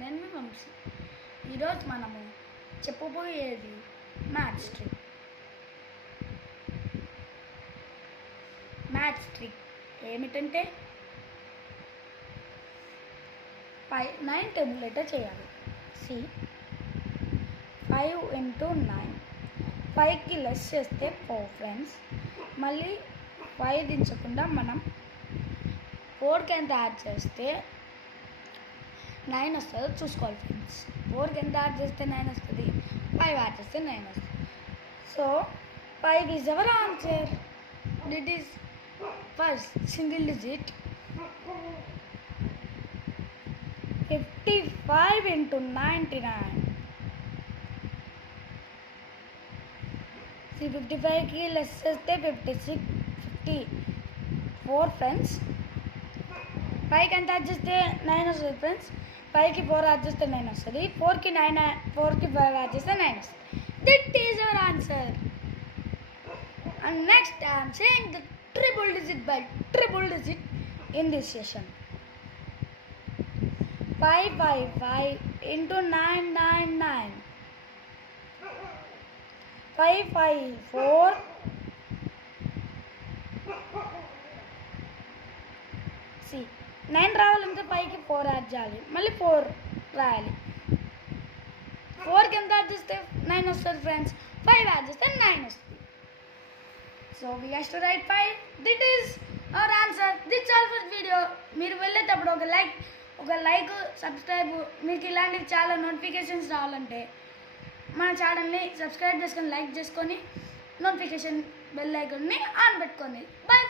నేను మీ వంశీ. ఈరోజు మనము చెప్పబోయేది మ్యాథ్స్ ట్రిక్. మ్యాథ్స్ ట్రిక్ ఏమిటంటే 9 టెబులేటర్ చేయాలి. 5 into 9, 5కి లెస్ చేస్తే 4 ఫ్రెండ్స్. మళ్ళీ 5 దించకుండా మనం 4కి ఎంత యాడ్ చేస్తే 9 వస్తుందో చూసుకోవాలి ఫ్రెండ్స్. 4కి ఎంత యాడ్ చేస్తే 9 వస్తుంది, 5 యాడ్ చేస్తే 9 వస్తుంది. So 5 is our answer. That is first single digit. 55 into 99. 55కి లెస్ చేస్తే 54 ఫ్రెండ్స్. 5కి ఎంత యాడ్ చేస్తే 9 వస్తుంది ఫ్రెండ్స్. 5కి 4 యాడ్ చేస్తే 9 వస్తుంది. 4కి 5 యాడ్ చేస్తే 9 వస్తుంది. That is our answer. And next I am saying the triple digit in this session. 555 into 999. 554. See, 9 రావాలంటే 5కి 4 యాడ్ చేయాలి, మళ్ళీ 4 రాయాలి. 4కి ఎంత యాడ్ చేస్తే 9 వస్తుంది ఫ్రెండ్స్. 5 యాడ్ చేస్తే 9 వస్తుంది. So we have to write 5. That is our answer. That's all for video. మీరు వెళ్ళేటప్పుడు ఒక లైక్ సబ్స్క్రైబ్. మీకు ఇలాంటివి చాలా నోటిఫికేషన్స్ రావాలంటే మన ఛానల్ని సబ్స్క్రైబ్ చేసుకొని, లైక్ చేసుకొని, నోటిఫికేషన్ బెల్ ఐకాన్ని ఆన్ పెట్టుకోండి. బై.